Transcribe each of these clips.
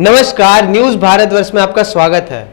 नमस्कार, न्यूज भारतवर्ष में आपका स्वागत है।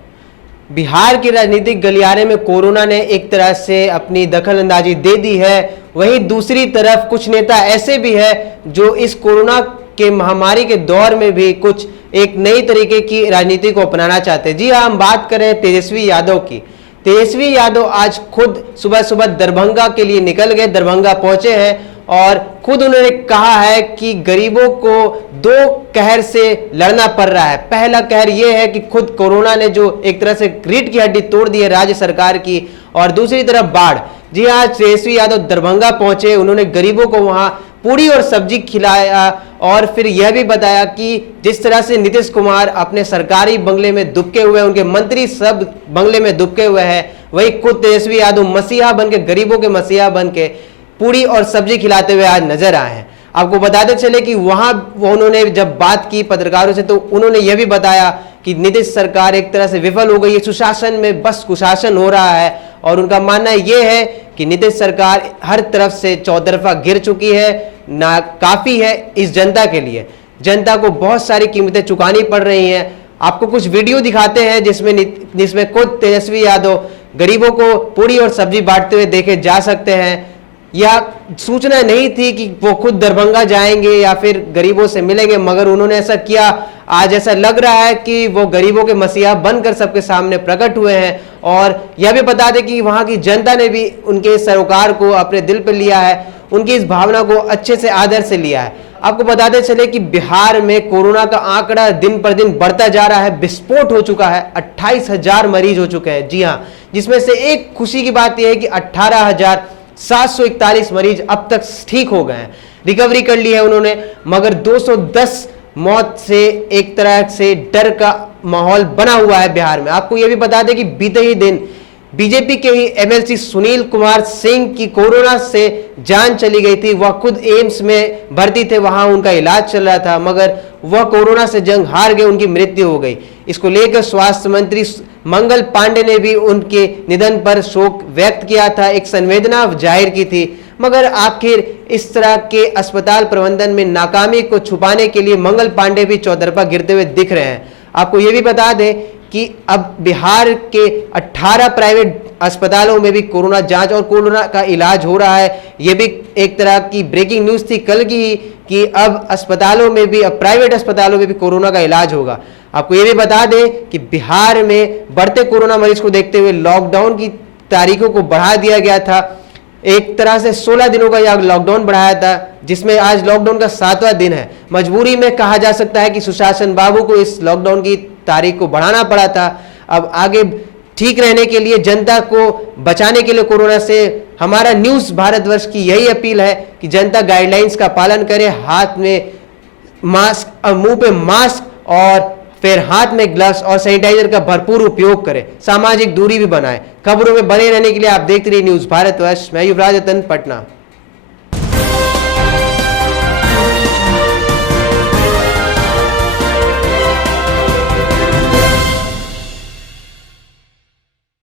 बिहार के राजनीतिक गलियारे में कोरोना ने एक तरह से अपनी दखलंदाजी दे दी है। वहीं दूसरी तरफ कुछ नेता ऐसे भी हैं जो इस कोरोना के महामारी के दौर में भी कुछ एक नई तरीके की राजनीति को अपनाना चाहते हैं। जी हाँ, हम बात करें तेजस्वी यादव की। तेजस्वी यादव आज खुद सुबह सुबह दरभंगा के लिए निकल गए, दरभंगा पहुंचे हैं और खुद उन्होंने कहा है कि गरीबों को दो कहर से लड़ना पड़ रहा है। पहला कहर यह है कि खुद कोरोना ने जो एक तरह से रीढ़ की हड्डी तोड़ दी है राज्य सरकार की, और दूसरी तरफ बाढ़। जी हाँ, तेजस्वी यादव दरभंगा पहुंचे, उन्होंने गरीबों को वहां पूरी और सब्जी खिलाया और फिर यह भी बताया कि जिस तरह से नीतीश कुमार अपने सरकारी बंगले में दुबके हुए, उनके मंत्री सब बंगले में दुबके हुए हैं, वही खुद तेजस्वी यादव मसीहा बन के, गरीबों के मसीहा बन के पूरी और सब्जी खिलाते हुए आज नजर आए हैं। आपको बताते चले कि वहां उन्होंने जब बात की पत्रकारों से तो उन्होंने यह भी बताया कि नीतीश सरकार एक तरह से विफल हो गई है, सुशासन में बस कुशासन हो रहा है, और उनका मानना यह है कि नीतीश सरकार हर तरफ से चौतरफा गिर चुकी है, ना काफी है इस जनता के लिए। जनता को बहुत सारी कीमतें चुकानी पड़ रही हैं। आपको कुछ वीडियो दिखाते हैं जिसमें खुद तेजस्वी यादव गरीबों को पूरी और सब्जी बांटते हुए देखे जा सकते हैं। या सूचना नहीं थी कि वो खुद दरभंगा जाएंगे या फिर गरीबों से मिलेंगे, मगर उन्होंने ऐसा किया। आज ऐसा लग रहा है कि वो गरीबों के मसीहा बनकर सबके सामने प्रकट हुए हैं। और यह भी बता दें कि वहां की जनता ने भी उनके सरोकार को अपने दिल पर लिया है, उनकी इस भावना को अच्छे से आदर से लिया है। आपको बताते चले कि बिहार में कोरोना का आंकड़ा दिन पर दिन बढ़ता जा रहा है, विस्फोट हो चुका है, 28,000 मरीज हो चुके हैं। जी हाँ, जिसमें से एक खुशी की बात यह है कि 18,741 मरीज अब तक ठीक हो गए हैं, रिकवरी कर ली है उन्होंने। मगर 210 मौत से एक तरह से डर का माहौल बना हुआ है बिहार में। आपको यह भी बता दें कि बीते ही दिन बीजेपी के ही एमएलसी सुनील कुमार सिंह की कोरोना से जान चली गई थी। वह खुद एम्स में भर्ती थे, वहां उनका इलाज चल रहा था, मगर वह कोरोना से जंग हार गए, उनकी मृत्यु हो गई। इसको लेकर स्वास्थ्य मंत्री मंगल पांडे ने भी उनके निधन पर शोक व्यक्त किया था, एक संवेदना जाहिर की थी। मगर आखिर इस तरह के अस्पताल प्रबंधन में नाकामी को छुपाने के लिए मंगल पांडे भी चौतरफा गिरते हुए दिख रहे हैं। आपको यह भी बता दें कि अब बिहार के 18 प्राइवेट अस्पतालों में भी कोरोना जांच और कोरोना का इलाज हो रहा है। यह भी एक तरह की ब्रेकिंग न्यूज थी कल की कि अब अस्पतालों में भी, अब प्राइवेट अस्पतालों में भी कोरोना का इलाज होगा। आपको यह भी बता दें कि बिहार में बढ़ते कोरोना मरीज को देखते हुए लॉकडाउन की तारीखों को बढ़ा दिया गया था। एक तरह से 16 दिनों का यह लॉकडाउन बढ़ाया था, जिसमें आज लॉकडाउन का 7वां दिन है। मजबूरी में कहा जा सकता है कि सुशासन बाबू को इस लॉकडाउन की तारीख को बढ़ाना पड़ा था। अब आगे ठीक रहने के लिए, जनता को बचाने के लिए कोरोना से, हमारा न्यूज भारतवर्ष की यही अपील है कि जनता गाइडलाइंस का पालन करे, हाथ में मास्क, मुंह पे मास्क और फिर हाथ में ग्लव्स और सैनिटाइजर का भरपूर उपयोग करें, सामाजिक दूरी भी बनाएं। खबरों में बने रहने के लिए आप देखते रहिए न्यूज भारतवर्ष। मैं युवराज रतन, पटना।